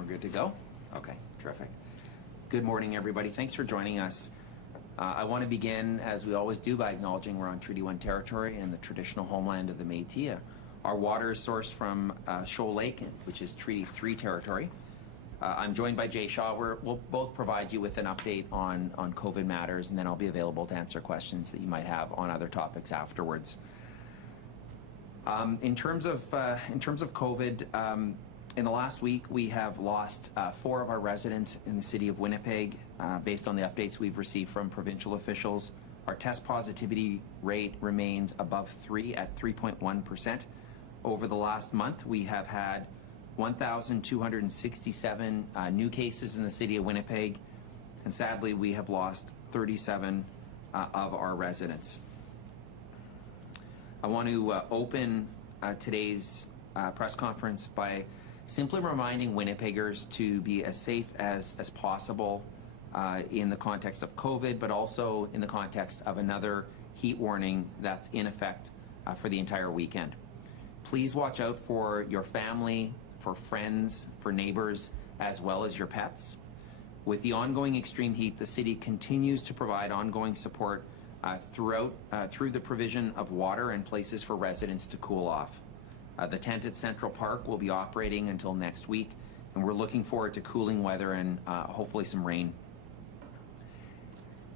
We're good to go? Okay, terrific. Good morning, everybody. Thanks for joining us. I want to begin, as we always do, by acknowledging we're on Treaty 1 territory and the traditional homeland of the Métis. Our water is sourced from Shoal Lake, which is Treaty 3 territory. I'm joined by Jay Shaw. We'll both provide you with an update on COVID matters, and then I'll be available to answer questions that you might have on other topics afterwards. In terms of COVID, in the last week, we have lost 4 of our residents in the city of Winnipeg. Based on the updates we've received from provincial officials, our test positivity rate remains above 3 at 3.1%. Over the last month, we have had 1,267 new cases in the city of Winnipeg, and sadly, we have lost 37 of our residents. I want to open today's press conference by simply reminding Winnipeggers to be as safe as possible in the context of COVID, but also in the context of another heat warning that's in effect for the entire weekend. Please watch out for your family, for friends, for neighbors, as well as your pets. With the ongoing extreme heat, the city continues to provide ongoing support through the provision of water and places for residents to cool off. The tent at Central Park will be operating until next week, and we're looking forward to cooling weather and hopefully some rain.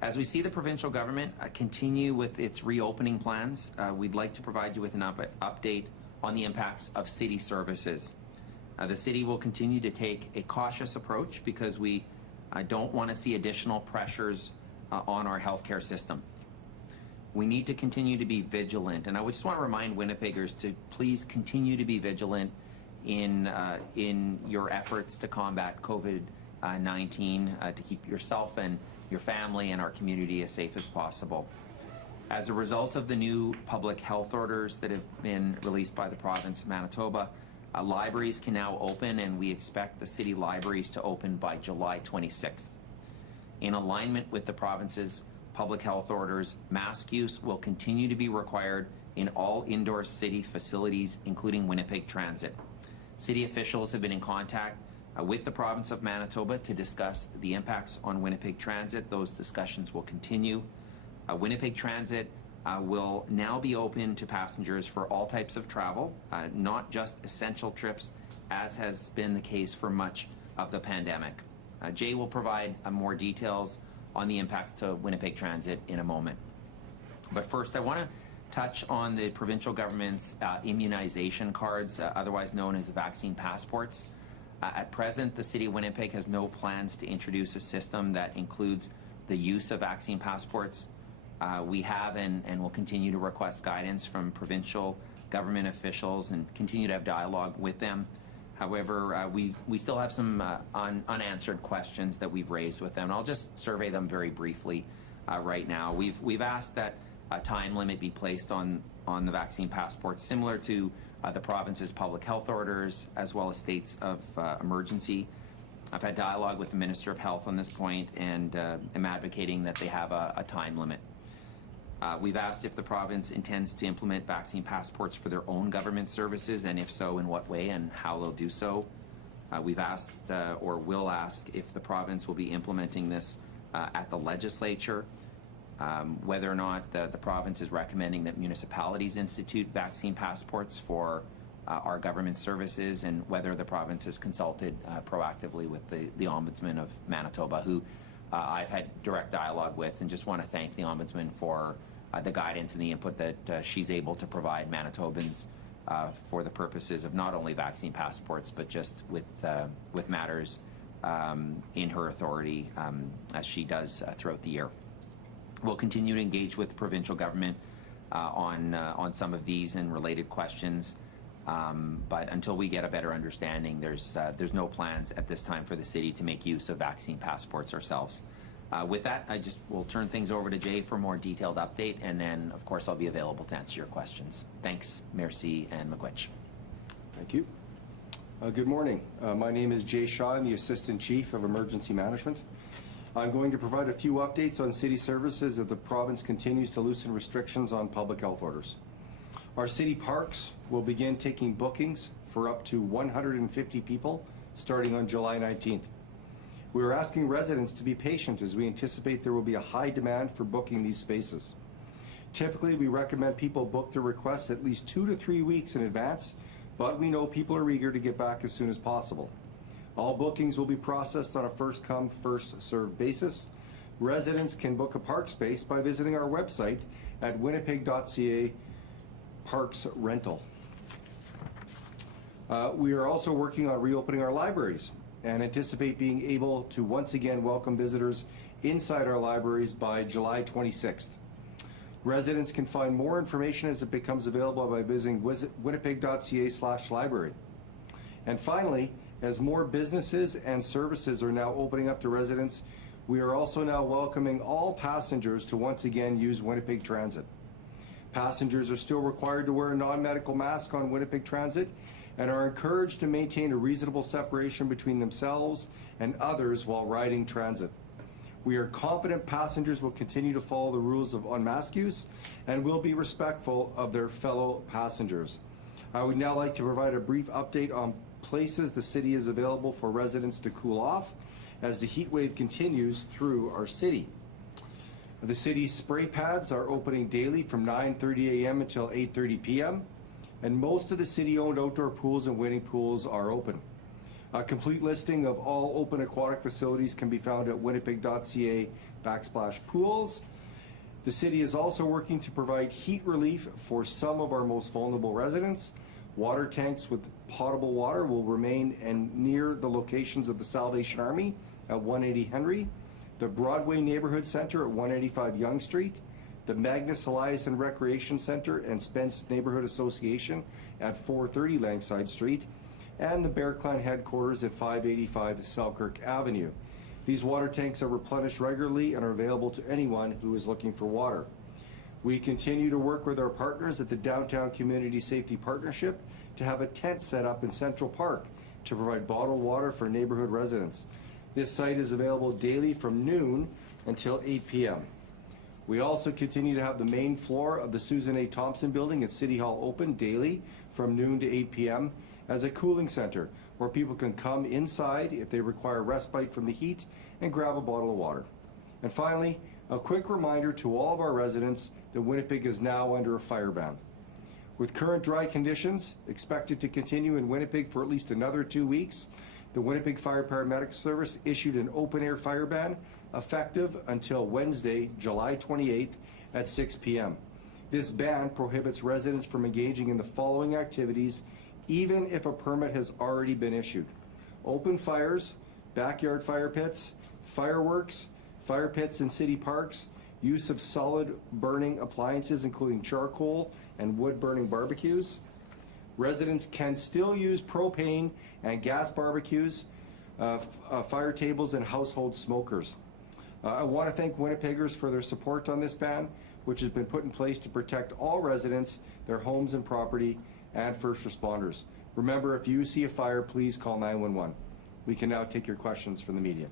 As we see the provincial government continue with its reopening plans, we'd like to provide you with an update on the impacts of city services. The city will continue to take a cautious approach because we don't want to see additional pressures on our healthcare system. We need to continue to be vigilant, and I just want to remind Winnipeggers to please continue to be vigilant in your efforts to combat COVID-19, to keep yourself and your family and our community as safe as possible. As a result of the new public health orders that have been released by the province of Manitoba, libraries can now open, and we expect the city libraries to open by July 26th. In alignment with the province's public health orders, mask use will continue to be required in all indoor city facilities, including Winnipeg Transit. City officials have been in contact with the province of Manitoba to discuss the impacts on Winnipeg Transit. Those discussions will continue. Winnipeg Transit will now be open to passengers for all types of travel, not just essential trips, as has been the case for much of the pandemic. Jay will provide more details on the impacts to Winnipeg Transit in a moment. But first, I want to touch on the provincial government's immunization cards, otherwise known as vaccine passports. At present, the City of Winnipeg has no plans to introduce a system that includes the use of vaccine passports. We have and will continue to request guidance from provincial government officials and continue to have dialogue with them. However, we still have some unanswered questions that we've raised with them. I'll just survey them very briefly right now. We've asked that a time limit be placed on the vaccine passports, similar to the province's public health orders, as well as states of emergency. I've had dialogue with the Minister of Health on this point and am advocating that they have a time limit. We've asked if the province intends to implement vaccine passports for their own government services, and if so, in what way and how they'll do so. We've asked or will ask if the province will be implementing this at the legislature, whether or not the province is recommending that municipalities institute vaccine passports for our government services, and whether the province has consulted proactively with the Ombudsman of Manitoba, who I've had direct dialogue with, and just want to thank the Ombudsman for the guidance and the input that she's able to provide Manitobans for the purposes of not only vaccine passports, but just with matters in her authority as she does throughout the year. We'll continue to engage with the provincial government on some of these and related questions, but until we get a better understanding, there's no plans at this time for the city to make use of vaccine passports ourselves. With that, I just will turn things over to Jay for a more detailed update, and then, of course, I'll be available to answer your questions. Thanks, merci, and miigwech. Thank you. Good morning. My name is Jay Shaw. I'm the Assistant Chief of Emergency Management. I'm going to provide a few updates on city services as the province continues to loosen restrictions on public health orders. Our city parks will begin taking bookings for up to 150 people starting on July 19th. We are asking residents to be patient as we anticipate there will be a high demand for booking these spaces. Typically, we recommend people book their requests at least 2 to 3 weeks in advance, but we know people are eager to get back as soon as possible. All bookings will be processed on a first-come, first-served basis. Residents can book a park space by visiting our website at winnipeg.ca Parks Rental. We are also working on reopening our libraries and anticipate being able to once again welcome visitors inside our libraries by July 26th. Residents can find more information as it becomes available by visiting winnipeg.ca/library. And finally, as more businesses and services are now opening up to residents, we are also now welcoming all passengers to once again use Winnipeg Transit. Passengers are still required to wear a non-medical mask on Winnipeg Transit and are encouraged to maintain a reasonable separation between themselves and others while riding transit. We are confident passengers will continue to follow the rules of unmask use and will be respectful of their fellow passengers. I would now like to provide a brief update on places the city is available for residents to cool off as the heat wave continues through our city. The city's spray pads are opening daily from 9:30 a.m. until 8:30 p.m. and most of the city-owned outdoor pools and wading pools are open. A complete listing of all open aquatic facilities can be found at winnipeg.ca/pools. The city is also working to provide heat relief for some of our most vulnerable residents. Water tanks with potable water will remain near the locations of the Salvation Army at 180 Henry, the Broadway Neighborhood Center at 185 Yonge Street, the Magnus Eliason Recreation Center and Spence Neighborhood Association at 430 Langside Street, and the Bear Clan headquarters at 585 Selkirk Avenue. These water tanks are replenished regularly and are available to anyone who is looking for water. We continue to work with our partners at the Downtown Community Safety Partnership to have a tent set up in Central Park to provide bottled water for neighborhood residents. This site is available daily from noon until 8 p.m. We also continue to have the main floor of the Susan A. Thompson Building at City Hall open daily from noon to 8 p.m. as a cooling center where people can come inside if they require respite from the heat and grab a bottle of water. And finally, a quick reminder to all of our residents that Winnipeg is now under a fire ban. With current dry conditions expected to continue in Winnipeg for at least another 2 weeks, the Winnipeg Fire Paramedic Service issued an open-air fire ban effective until Wednesday, July 28th at 6 p.m. This ban prohibits residents from engaging in the following activities even if a permit has already been issued: open fires, backyard fire pits, fireworks, fire pits in city parks, use of solid burning appliances including charcoal and wood burning barbecues. Residents can still use propane and gas barbecues, fire tables, and household smokers. I want to thank Winnipeggers for their support on this ban, which has been put in place to protect all residents, their homes and property, and first responders. Remember, if you see a fire, please call 911. We can now take your questions from the media.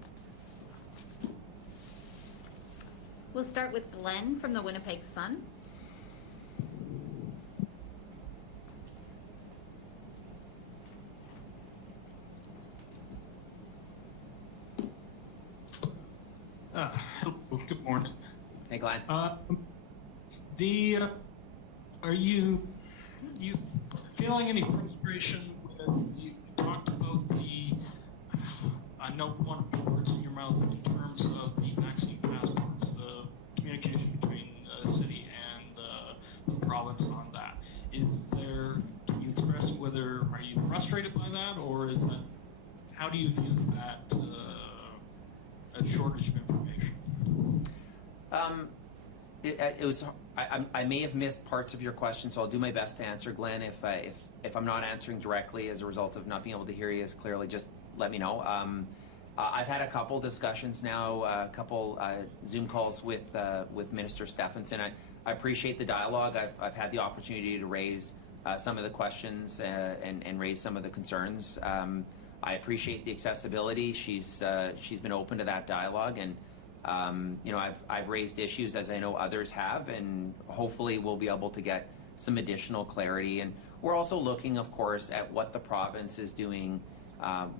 We'll start with Glenn from the Winnipeg Sun. Hello, good morning. Hey, Glenn. Are you feeling any frustration with, you talked about the, I don't want to put words in your mouth in terms of the vaccine passports, the communication between the city and the province on that. Can you express whether, are you frustrated by that, or is that, how do you view that a shortage of information? I may have missed parts of your question, so I'll do my best to answer, Glenn. If I'm not answering directly as a result of not being able to hear you as clearly, just let me know. I've had a couple discussions now, a couple Zoom calls with Minister Stephenson. I appreciate the dialogue. I've had the opportunity to raise some of the questions and raise some of the concerns. I appreciate the accessibility. She's been open to that dialogue, and I've raised issues as I know others have, and hopefully we'll be able to get some additional clarity. And we're also looking, of course, at what the province is doing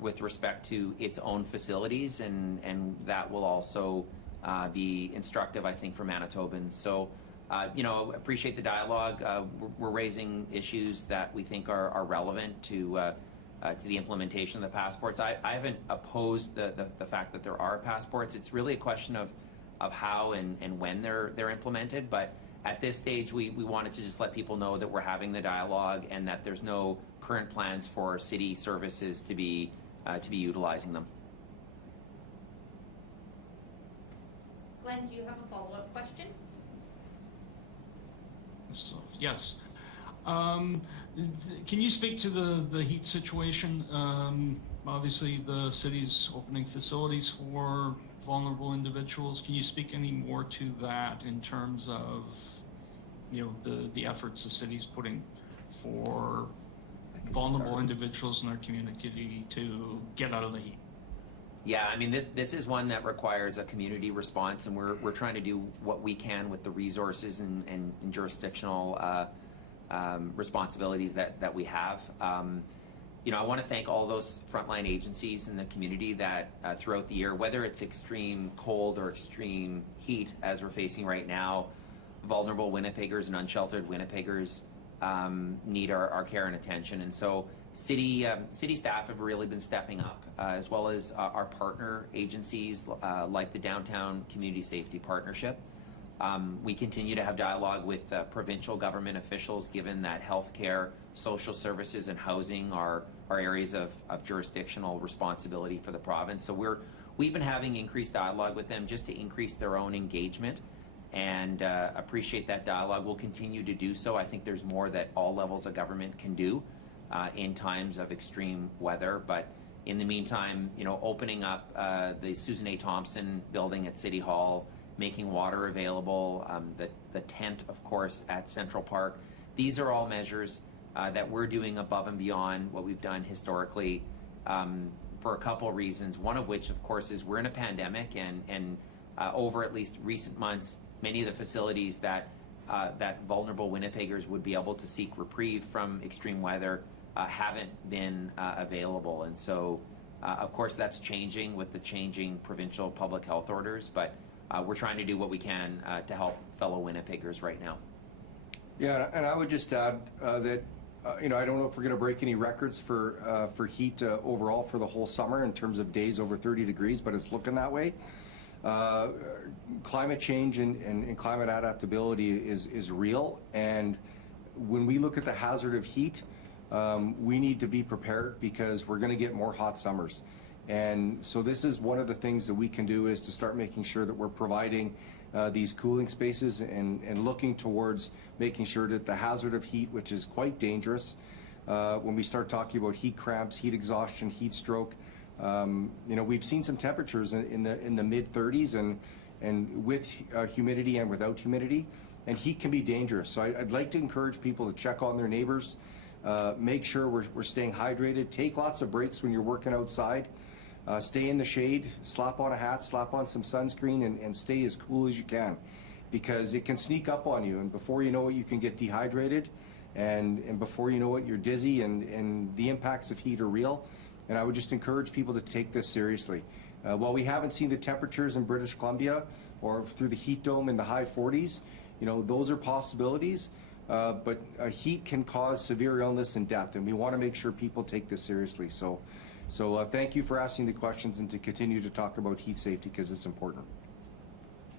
with respect to its own facilities, and that will also be instructive, I think, for Manitobans. So, appreciate the dialogue. We're raising issues that we think are relevant to the implementation of the passports. I haven't opposed the fact that there are passports. It's really a question of how and when they're implemented. But at this stage, we wanted to just let people know that we're having the dialogue and that there's no current plans for city services to be utilizing them. Glenn, do you have a follow-up question? So, yes. Can you speak to the heat situation? Obviously, the city's opening facilities for vulnerable individuals. Can you speak any more to that in terms of, the efforts the city's putting for vulnerable individuals in our community to get out of the heat? Yeah, I mean, this is one that requires a community response, and we're trying to do what we can with the resources and jurisdictional responsibilities that we have. I want to thank all those frontline agencies in the community that throughout the year, whether it's extreme cold or extreme heat as we're facing right now, vulnerable Winnipeggers and unsheltered Winnipeggers need our care and attention. And so city staff have really been stepping up, as well as our partner agencies like the Downtown Community Safety Partnership. We continue to have dialogue with provincial government officials, given that healthcare, social services, and housing are areas of jurisdictional responsibility for the province. So we've been having increased dialogue with them just to increase their own engagement, and appreciate that dialogue. We'll continue to do so. I think there's more that all levels of government can do in times of extreme weather. But in the meantime, opening up the Susan A. Thompson building at City Hall, making water available, the tent, of course, at Central Park. These are all measures that we're doing above and beyond what we've done historically for a couple of reasons. One of which, of course, is we're in a pandemic, and over at least recent months, many of the facilities that vulnerable Winnipeggers would be able to seek reprieve from extreme weather haven't been available. And so, of course, that's changing with the changing provincial public health orders, but we're trying to do what we can to help fellow Winnipeggers right now. Yeah, and I would just add that I don't know if we're going to break any records for heat overall for the whole summer in terms of days over 30 degrees, but it's looking that way. Climate change and climate adaptability is real, and when we look at the hazard of heat, we need to be prepared because we're going to get more hot summers. And so this is one of the things that we can do, is to start making sure that we're providing these cooling spaces and looking towards making sure that the hazard of heat, which is quite dangerous, when we start talking about heat cramps, heat exhaustion, heat stroke, we've seen some temperatures in the mid-30s and with humidity and without humidity, and heat can be dangerous. So I'd like to encourage people to check on their neighbors, make sure we're staying hydrated, take lots of breaks when you're working outside. Stay in the shade, slap on a hat, slap on some sunscreen, and stay as cool as you can, because it can sneak up on you, and before you know it, you can get dehydrated, and before you know it, you're dizzy, and the impacts of heat are real. And I would just encourage people to take this seriously. While we haven't seen the temperatures in British Columbia or through the heat dome in the high 40s, those are possibilities, but heat can cause severe illness and death, and we want to make sure people take this seriously. So thank you for asking the questions and to continue to talk about heat safety, because it's important.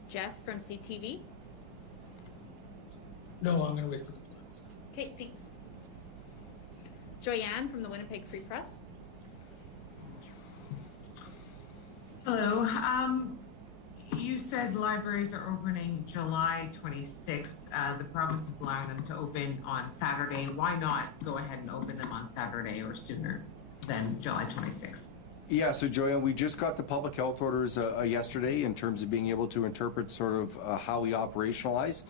Jeff from CTV. No, I'm going to wait for the plans. Okay, thanks. Joyanne from the Winnipeg Free Press. Hello. You said libraries are opening July 26th. The province is allowing them to open on Saturday. Why not go ahead and open them on Saturday or sooner than July 26th? Yeah, so Joanne, we just got the public health orders yesterday in terms of being able to interpret sort of how we operationalize.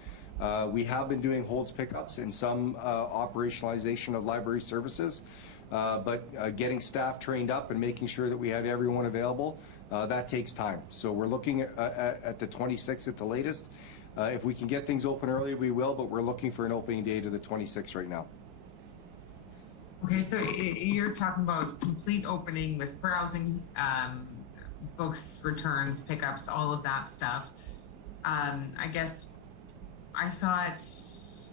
We have been doing holds pickups and some operationalization of library services, but getting staff trained up and making sure that we have everyone available, that takes time. So we're looking at the 26th at the latest. If we can get things open early, we will, but we're looking for an opening date of the 26th right now. Okay, so you're talking about complete opening with browsing, books, returns, pickups, all of that stuff. I guess I thought,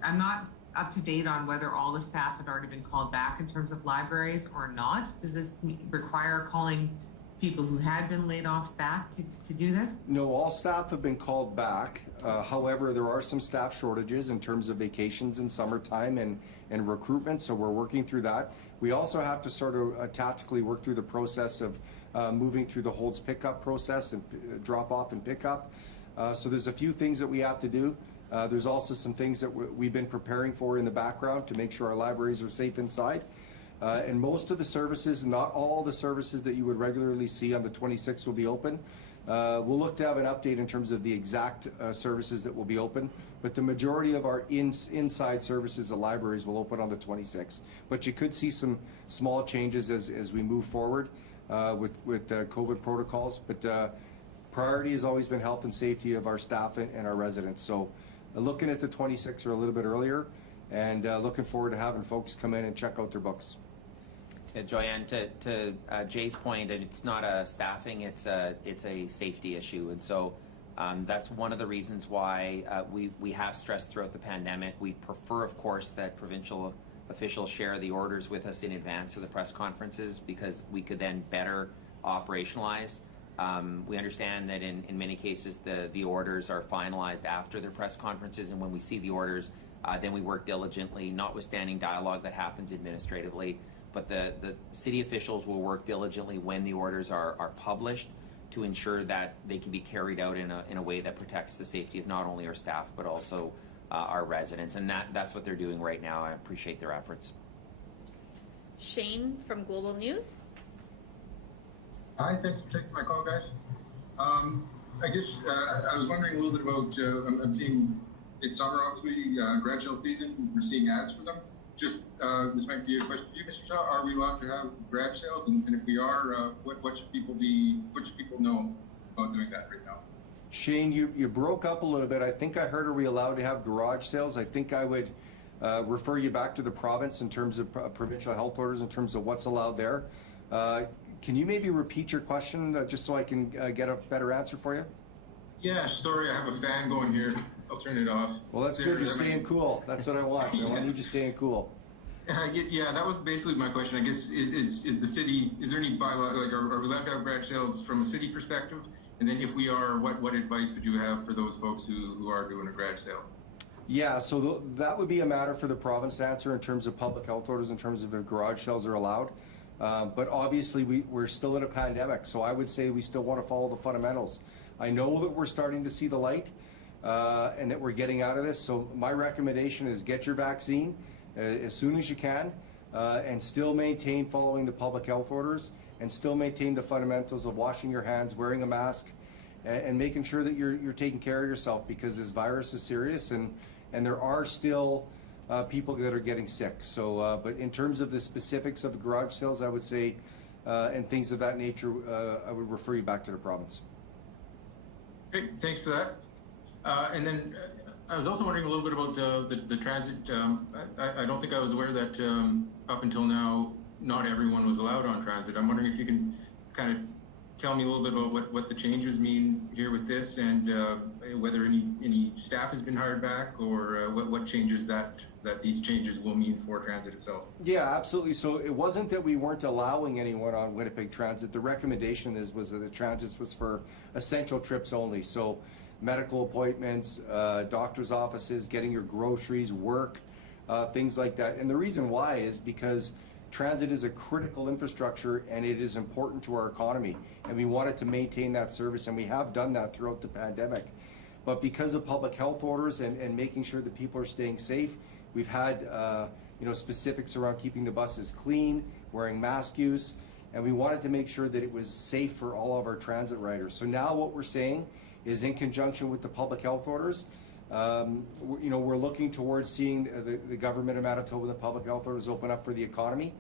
I'm not up to date on whether all the staff had already been called back in terms of libraries or not. Does this require calling people who had been laid off back to do this? No, all staff have been called back. However, there are some staff shortages in terms of vacations in summertime and recruitment, so we're working through that. We also have to sort of tactically work through the process of moving through the holds pickup process and drop off and pickup. So there's a few things that we have to do. There's also some things that we've been preparing for in the background to make sure our libraries are safe inside. And most of the services, not all the services that you would regularly see on the 26th will be open. We'll look to have an update in terms of the exact services that will be open, but the majority of our inside services, the libraries, will open on the 26th. But you could see some small changes as we move forward with COVID protocols. But priority has always been health and safety of our staff and our residents. So looking at the 26th or a little bit earlier, and looking forward to having folks come in and check out their books. Yeah, Joanne, to Jay's point, it's not a staffing, it's a safety issue. And so that's one of the reasons why we have stressed throughout the pandemic. We prefer, of course, that provincial officials share the orders with us in advance of the press conferences, because we could then better operationalize. We understand that in many cases the orders are finalized after their press conferences, and when we see the orders, then we work diligently, notwithstanding dialogue that happens administratively. But the city officials will work diligently when the orders are published to ensure that they can be carried out in a way that protects the safety of not only our staff but also our residents. And that's what they're doing right now. I appreciate their efforts. Shane from Global News. Hi, thanks for taking my call, guys. I guess I was wondering a little bit about, I'm seeing it's summer, obviously, grad shell season. We're seeing ads for them. Just, this might be a question for you, Mr. Shaw. Are we allowed to have grad sales? And if we are, what should people know about doing that right now? Shane, you broke up a little bit. I think I heard, are we allowed to have garage sales? I think I would refer you back to the province in terms of provincial health orders, in terms of what's allowed there. Can you maybe repeat your question just so I can get a better answer for you? Yeah, sorry, I have a fan going here. I'll turn it off. Well, that's good. You're staying cool. That's what I want. I want you to staying cool. Yeah, that was basically my question. I guess is the city, is there any bylaw, like are we allowed to have garage sales from a city perspective? And then if we are, what advice would you have for those folks who are doing a garage sale? Yeah, so that would be a matter for the province to answer in terms of public health orders, in terms of if garage sales are allowed. But obviously we're still in a pandemic, so I would say we still want to follow the fundamentals. I know that we're starting to see the light and that we're getting out of this, so my recommendation is get your vaccine as soon as you can and still maintain following the public health orders and still maintain the fundamentals of washing your hands, wearing a mask, and making sure that you're taking care of yourself, because this virus is serious and there are still people that are getting sick. So, but in terms of the specifics of the garage sales, I would say, and things of that nature, I would refer you back to the province. Okay, thanks for that. And then I was also wondering a little bit about the transit. I don't think I was aware that up until now, not everyone was allowed on transit. I'm wondering if you can kind of tell me a little bit about what the changes mean here with this, and whether any staff has been hired back, or what changes that these changes will mean for transit itself. Yeah, absolutely. So it wasn't that we weren't allowing anyone on Winnipeg Transit. The recommendation was that the transit was for essential trips only. So medical appointments, doctor's offices, getting your groceries, work, things like that. And the reason why is because transit is a critical infrastructure and it is important to our economy, and we wanted to maintain that service, and we have done that throughout the pandemic. But because of public health orders and making sure that people are staying safe, we've had specifics around keeping the buses clean, wearing mask use, and we wanted to make sure that it was safe for all of our transit riders. So now what we're saying is, in conjunction with the public health orders, we're looking towards seeing the government of Manitoba, the public health orders, open up for the economy,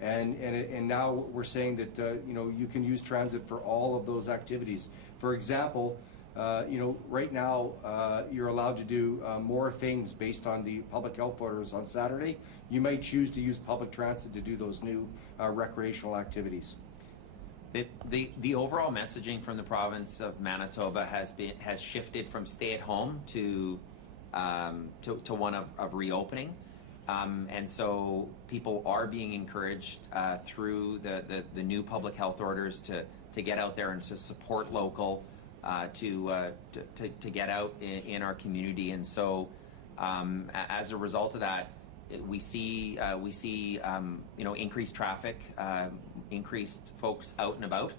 and now we're saying that you can use transit for all of those activities. For example, right now, you're allowed to do more things based on the public health orders on Saturday. You might choose to use public transit to do those new recreational activities. The overall messaging from the province of Manitoba has shifted from stay at home to one of reopening. And so people are being encouraged through the new public health orders to get out there and to support local, to get out in our community. And so as a result of that, we see increased traffic, increased folks out and about.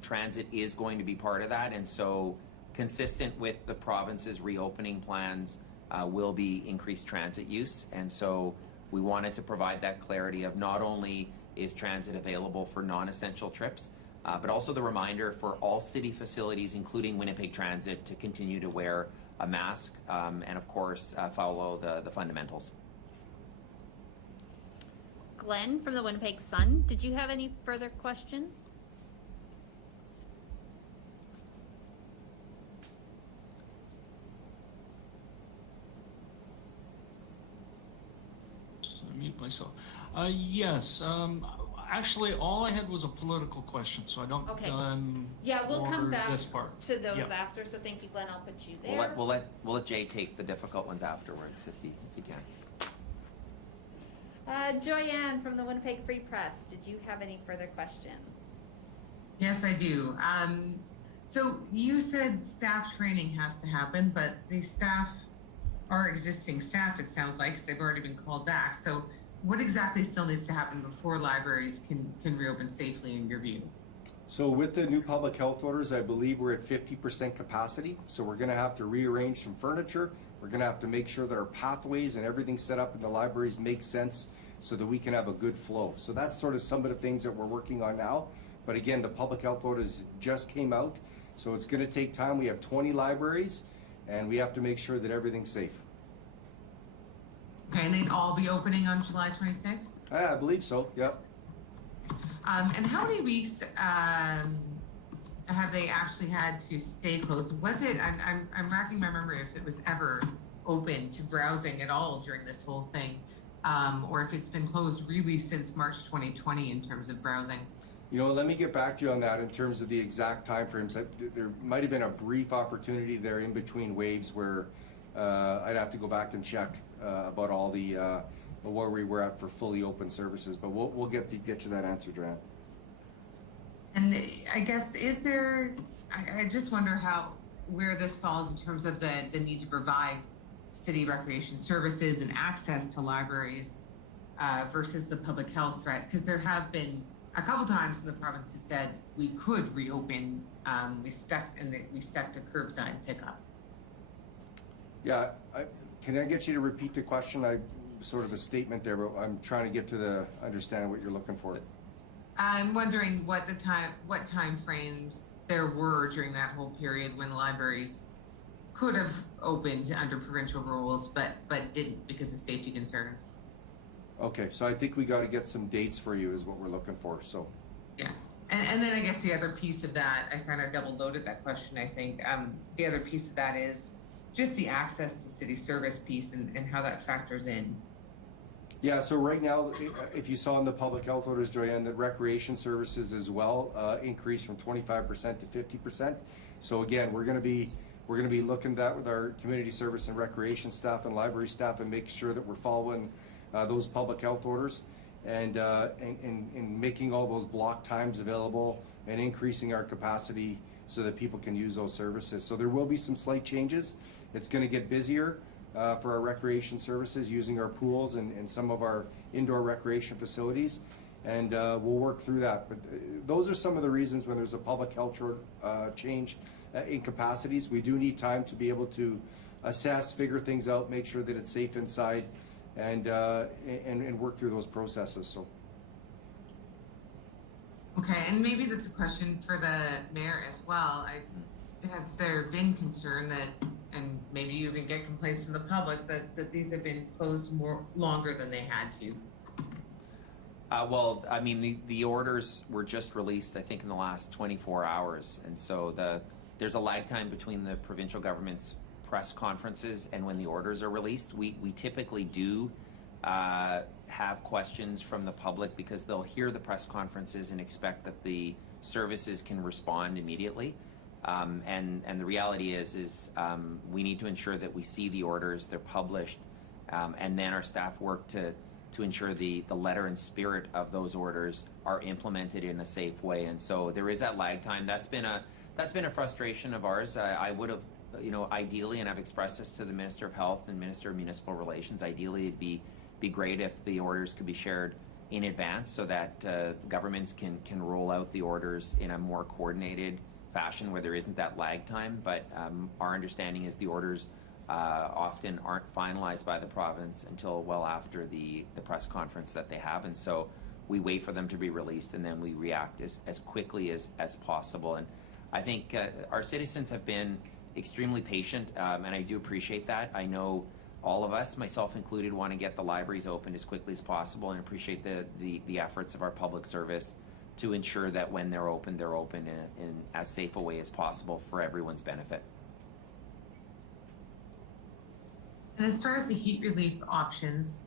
Transit is going to be part of that, and so consistent with the province's reopening plans will be increased transit use. And so we wanted to provide that clarity of not only is transit available for non-essential trips, but also the reminder for all city facilities, including Winnipeg Transit, to continue to wear a mask and of course follow the fundamentals. Glenn from the Winnipeg Sun, did you have any further questions? I mute myself. Yes. Actually, all I had was a political question, so I don't. Okay. Yeah, we'll come order back this part. to those Yep. after. So thank you, Glenn. I'll put you there. We'll let Jay take the difficult ones afterwards if he can. Joyanne from the Winnipeg Free Press, did you have any further questions? Yes, I do. So you said staff training has to happen, but the staff are existing staff, it sounds like, 'cause they've already been called back. So what exactly still needs to happen before libraries can reopen safely in your view? So with the new public health orders, I believe we're at 50% capacity. So we're gonna have to rearrange some furniture. We're gonna have to make sure that our pathways and everything set up in the libraries makes sense so that we can have a good flow. So that's sort of some of the things that we're working on now. But again, the public health orders just came out, so it's gonna take time. We have 20 libraries, and we have to make sure that everything's safe. Okay, and they'd all be opening on July 26th? I believe so, yep. And how many weeks have they actually had to stay closed? Was it, I'm racking my memory if it was ever open to browsing at all during this whole thing, or if it's been closed really since March 2020 in terms of browsing. Let me get back to you on that in terms of the exact timeframes. There might have been a brief opportunity there in between waves where I'd have to go back and check about all the where we were at for fully open services, but we'll get you that answer, Joanne. And I guess, is there, I just wonder where this falls in terms of the need to provide city recreation services and access to libraries versus the public health threat, because there have been a couple times when the province has said we could reopen, we stuck to curbside pickup. Yeah, can I get you to repeat the question? Sort of a statement there, but I'm trying to get to understand what you're looking for. I'm wondering what time frames there were during that whole period when libraries could have opened under provincial rules, but didn't because of safety concerns. Okay, so I think we got to get some dates for you is what we're looking for, so. Yeah, and then I guess the other piece of that, I kind of double loaded that question, I think. The other piece of that is just the access to city service piece and how that factors in. Yeah, so right now, if you saw in the public health orders, Joanne, that recreation services as well increased from 25% to 50%. So again, we're going to be looking at that with our community service and recreation staff and library staff and make sure that we're following those public health orders and making all those block times available and increasing our capacity so that people can use those services. So there will be some slight changes. It's going to get busier for our recreation services using our pools and some of our indoor recreation facilities, and we'll work through that. But those are some of the reasons when there's a public health change in capacities. We do need time to be able to assess, figure things out, make sure that it's safe inside, and work through those processes. So. Okay, and maybe that's a question for the mayor as well. Has there been concern that, and maybe you even get complaints from the public, that these have been closed longer than they had to? Well, I mean, the orders were just released, I think, in the last 24 hours. And so there's a lag time between the provincial government's press conferences and when the orders are released. We typically do have questions from the public because they'll hear the press conferences and expect that the services can respond immediately. And the reality is we need to ensure that we see the orders, they're published, and then our staff work to ensure the letter and spirit of those orders are implemented in a safe way. And so there is that lag time. That's been a frustration of ours. I would have, ideally, and I've expressed this to the Minister of Health and Minister of Municipal Relations, ideally it'd be great if the orders could be shared in advance so that governments can roll out the orders in a more coordinated fashion where there isn't that lag time. But our understanding is the orders often aren't finalized by the province until well after the press conference that they have, and so we wait for them to be released and then we react as quickly as possible. And I think our citizens have been extremely patient, and I do appreciate that. I know all of us, myself included, want to get the libraries open as quickly as possible, and appreciate the efforts of our public service to ensure that when they're open in as safe a way as possible for everyone's benefit. And as far as the heat relief options,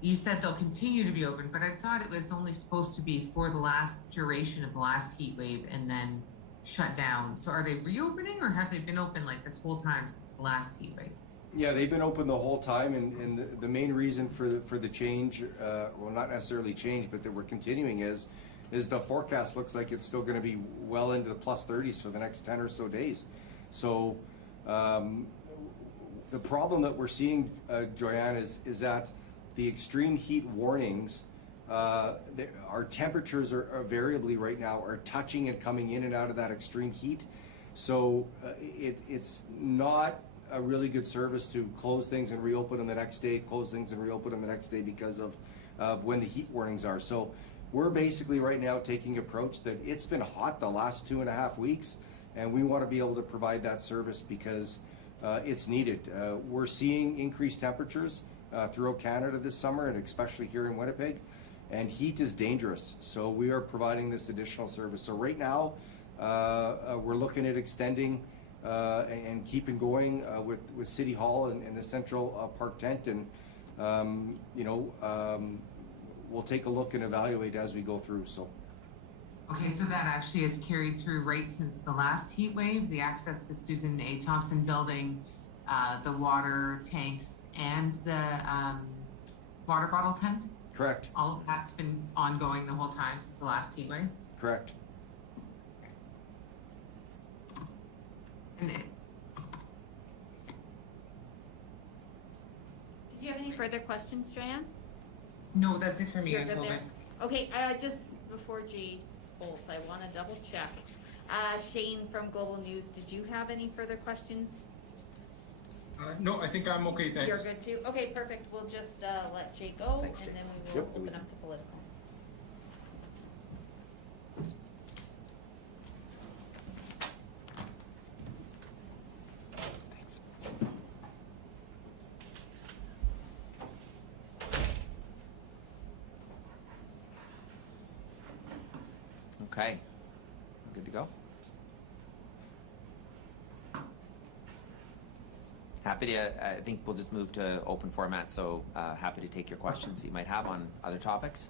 you said they'll continue to be open, but I thought it was only supposed to be for the last duration of the last heat wave and then shut down. So are they reopening, or have they been open like this whole time since the last heat wave? Yeah, they've been open the whole time, and the main reason for the change, well, not necessarily change, but that we're continuing is the forecast looks like it's still going to be well into the plus 30s for the next 10 or so days. So the problem that we're seeing, Joanne, is that the extreme heat warnings, our temperatures are variably right now are touching and coming in and out of that extreme heat. So it's not a really good service to close things and reopen them the next day, close things and reopen them the next day because of when the heat warnings are. So we're basically right now taking approach that it's been hot the last 2.5 weeks, and we want to be able to provide that service because it's needed. We're seeing increased temperatures throughout Canada this summer, and especially here in Winnipeg, and heat is dangerous. So we are providing this additional service. So right now, we're looking at extending and keeping going with City Hall and the Central Park tent, and we'll take a look and evaluate as we go through. So. Okay, so that actually has carried through right since the last heat wave, the access to Susan A. Thompson building, the water tanks, and the water bottle tent? Correct. All of that's been ongoing the whole time since the last heat wave? Correct. And Did you have any further questions, Joanne? no, that's it for me. You're at good the there? moment. Okay, just before G bolts, I want to double check. Shane from Global News, did you have any further questions? No, I think I'm okay, thanks. You're good too? Okay, perfect. We'll just let Jay go, Thanks, and Jay. then we will Yep. open up to political. Thanks. Okay, we're good to go. Happy to, I think we'll just move to open format, so happy to take your questions that you might have on other topics.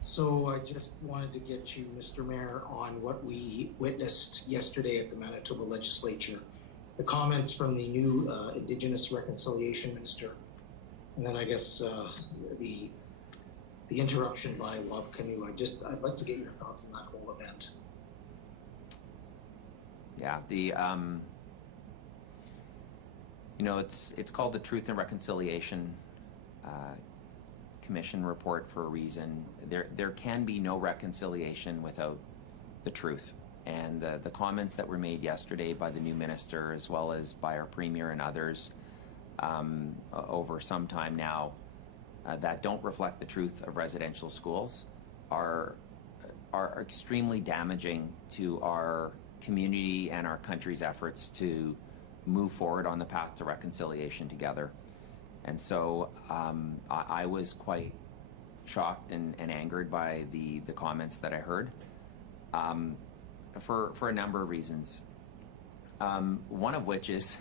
So I just wanted to get you, Mr. Mayor, on what we witnessed yesterday at the Manitoba Legislature. The comments from the new Indigenous Reconciliation Minister, and then I guess the interruption by Wab Canoe. I'd like to get your thoughts on that whole event. Yeah, it's called the Truth and Reconciliation Commission report for a reason. There can be no reconciliation without the truth. And the comments that were made yesterday by the new minister, as well as by our premier and others over some time now, that don't reflect the truth of residential schools are extremely damaging to our community and our country's efforts to move forward on the path to reconciliation together. And so I was quite shocked and angered by the comments that I heard. for a number of reasons. One of which is,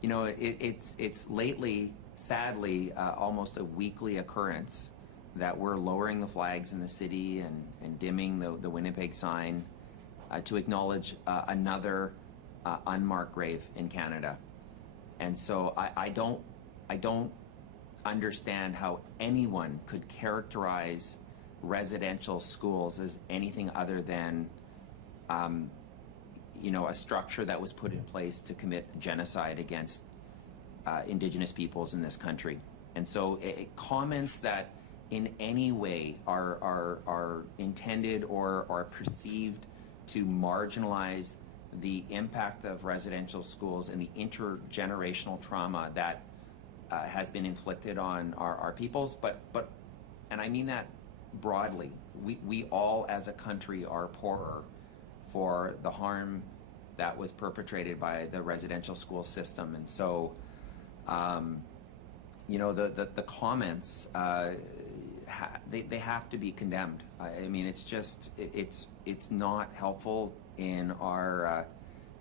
you know, it's lately, sadly, almost a weekly occurrence that we're lowering the flags in the city and dimming the Winnipeg sign to acknowledge another unmarked grave in Canada. And so I don't understand how anyone could characterize residential schools as anything other than you know, a structure that was put in place to commit genocide against Indigenous peoples in this country. And so comments that in any way are intended or are perceived to marginalize the impact of residential schools and the intergenerational trauma that has been inflicted on our peoples, but and I mean that broadly. We all as a country are poorer for the harm that was perpetrated by the residential school system. And so, you know, the comments, they have to be condemned. I mean, it's just, it's not helpful in our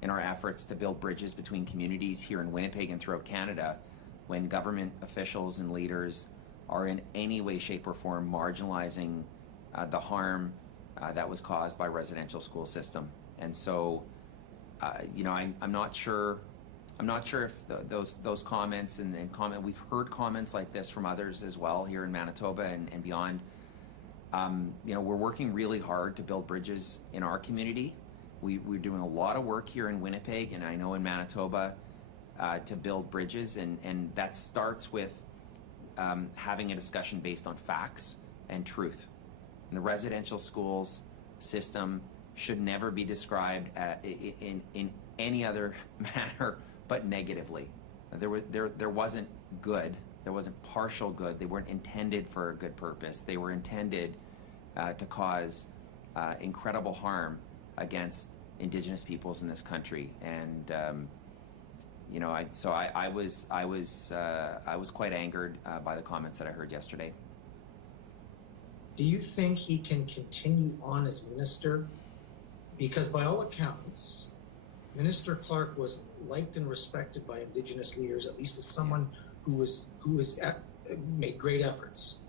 efforts to build bridges between communities here in Winnipeg and throughout Canada when government officials and leaders are in any way, shape, or form marginalizing the harm that was caused by residential school system. And so, you know, I'm not sure if those comments and we've heard comments like this from others as well here in Manitoba and beyond. You know, we're working really hard to build bridges in our community. We're doing a lot of work here in Winnipeg, and I know in Manitoba, to build bridges, and that starts with having a discussion based on facts and truth. And the residential schools system should never be described in any other manner but negatively. There wasn't good. There wasn't partial good. They weren't intended for a good purpose. They were intended to cause incredible harm against Indigenous peoples in this country. And you know, I was quite angered by the comments that I heard yesterday. Do you think he can continue on as minister? Because by all accounts, Minister Clark was liked and respected by Indigenous leaders, at least as someone who made great efforts,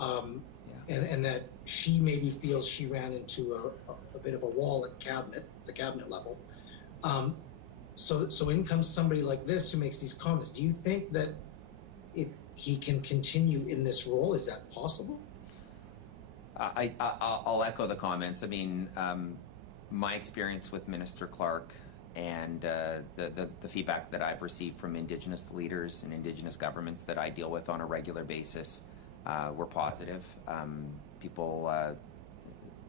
and that she maybe feels she ran into a bit of a wall at the cabinet level. So in comes somebody like this who makes these comments. Do you think that he can continue in this role? Is that possible? I'll echo the comments. I mean, my experience with Minister Clark and the feedback that I've received from Indigenous leaders and Indigenous governments that I deal with on a regular basis were positive. People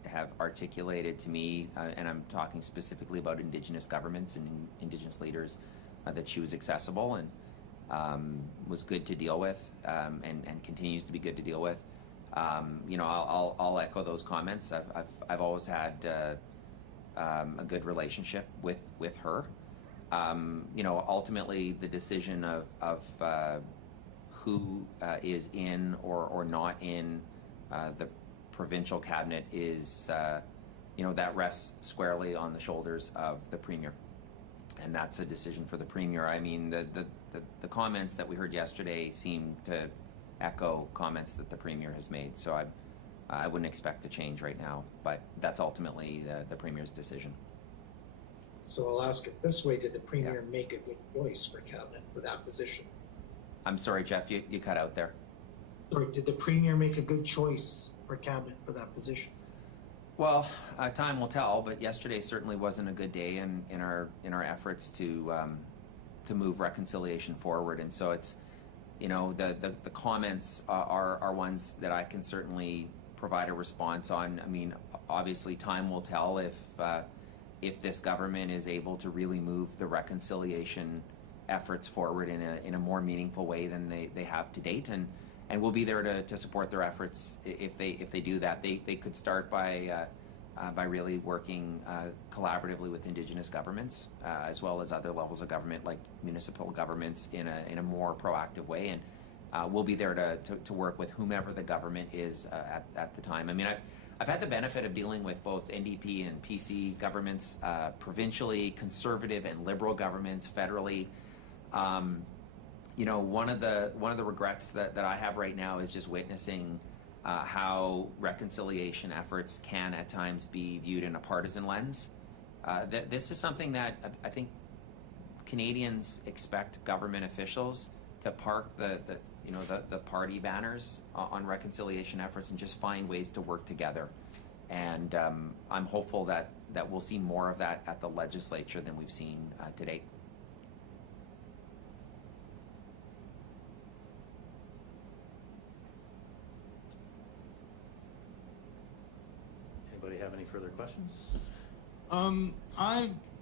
have articulated to me, and I'm talking specifically about Indigenous governments and Indigenous leaders, that she was accessible and was good to deal with, and continues to be good to deal with. You know, I'll echo those comments. I've always had a good relationship with her. You know, ultimately the decision of who is in or not in the provincial cabinet is, you know, that rests squarely on the shoulders of the Premier, and that's a decision for the Premier. I mean, the comments that we heard yesterday seem to echo comments that the Premier has made, so I wouldn't expect a change right now, but that's ultimately the Premier's decision. So I'll ask it this way: did the Premier make a good choice for cabinet for that position? I'm sorry, Jeff, you cut out there. Sorry, did the Premier make a good choice for cabinet for that position? Well, time will tell, but yesterday certainly wasn't a good day in our efforts to move reconciliation forward, and so it's, you know, the comments are ones that I can certainly provide a response on. I mean, obviously time will tell if this government is able to really move the reconciliation efforts forward in a more meaningful way than they have to date, and we'll be there to support their efforts if they do that. They could start by really working collaboratively with Indigenous governments as well as other levels of government like municipal governments in a more proactive way, and we'll be there to work with whomever the government is at the time. I mean, I've had the benefit of dealing with both NDP and PC governments, provincially, conservative and liberal governments, federally. You know, one of the regrets that I have right now is just witnessing how reconciliation efforts can at times be viewed in a partisan lens. This is something that I think Canadians expect government officials to park the party banners on reconciliation efforts and just find ways to work together. And I'm hopeful that we'll see more of that at the legislature than we've seen to date. Anybody have any further questions?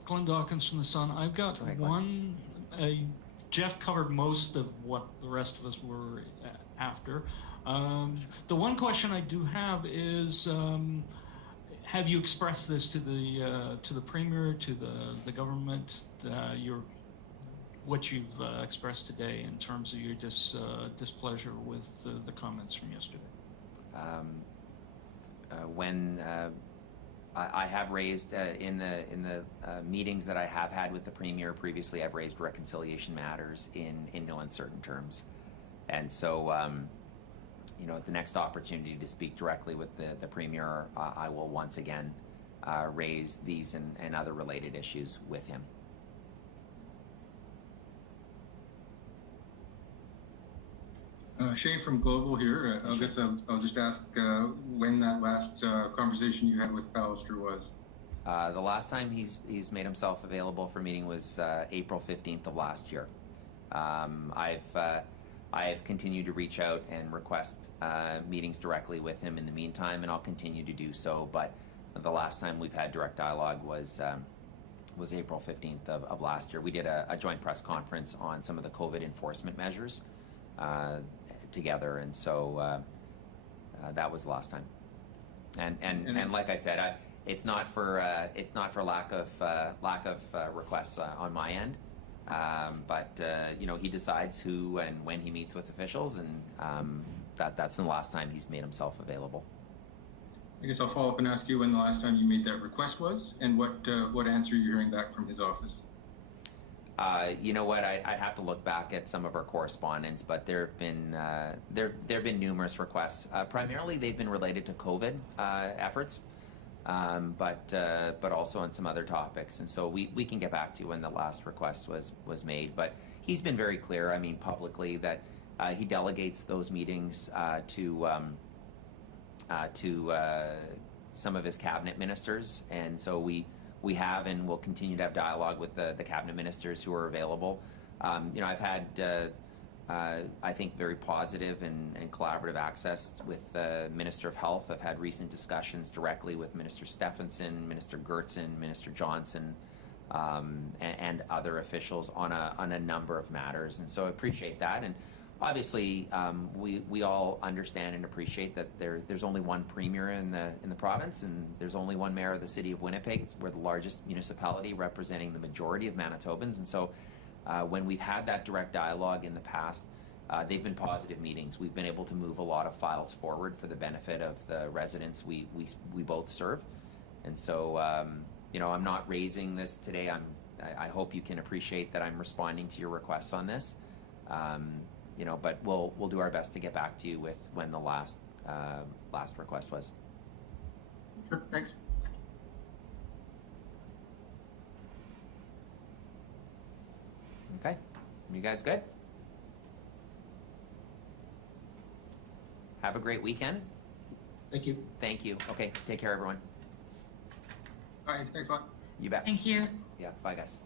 Glenn Dawkins from the Sun. I've got Go ahead, Glenn. one. Jeff covered most of what the rest of us were after. The one question I do have is, have you expressed this to the Premier, to the government, what you've expressed today in terms of your displeasure with the comments from yesterday? When I have raised in the meetings that I have had with the Premier previously, I've raised reconciliation matters in no uncertain terms, and so you know, at the next opportunity to speak directly with the Premier, I will once again raise these and other related issues with him. Shane from Global here. I guess I'll just ask when that last conversation you had with Pallister was. The last time he's made himself available for meeting was April 15th of last year. I've continued to reach out and request meetings directly with him in the meantime, and I'll continue to do so. But the last time we've had direct dialogue was April 15th of last year. We did a joint press conference on some of the COVID enforcement measures together, and so that was the last time. And like I said, it's not for lack of requests on my end, but you know, he decides who and when he meets with officials, and that's the last time he's made himself available. I guess I'll follow up and ask you when the last time you made that request was, and what answer you're hearing back from his office. You know what? I'd have to look back at some of our correspondence, but there have been numerous requests. Primarily, they've been related to COVID efforts, but also on some other topics. And so we can get back to you when the last request was made. But he's been very clear, I mean, publicly, that he delegates those meetings to some of his cabinet ministers, and so we have and will continue to have dialogue with the cabinet ministers who are available. You know, I've had, I think, very positive and collaborative access with the Minister of Health. I've had recent discussions directly with Minister Stephenson, Minister Gertson, Minister Johnson, and other officials on a number of matters. And so I appreciate that. And obviously, we all understand and appreciate that there's only one premier in the province, and there's only one mayor of the city of Winnipeg. We're the largest municipality representing the majority of Manitobans, and so when we've had that direct dialogue in the past, they've been positive meetings. We've been able to move a lot of files forward for the benefit of the residents we both serve, and so you know, I'm not raising this today. I hope you can appreciate that I'm responding to your requests on this. You know, but we'll do our best to get back to you with when the last request was. Sure, thanks. Okay, you guys good? Have a great weekend. Thank you. Thank you. Okay, take care, everyone. Bye, thanks a lot. You bet. Thank you. Yeah, bye, guys.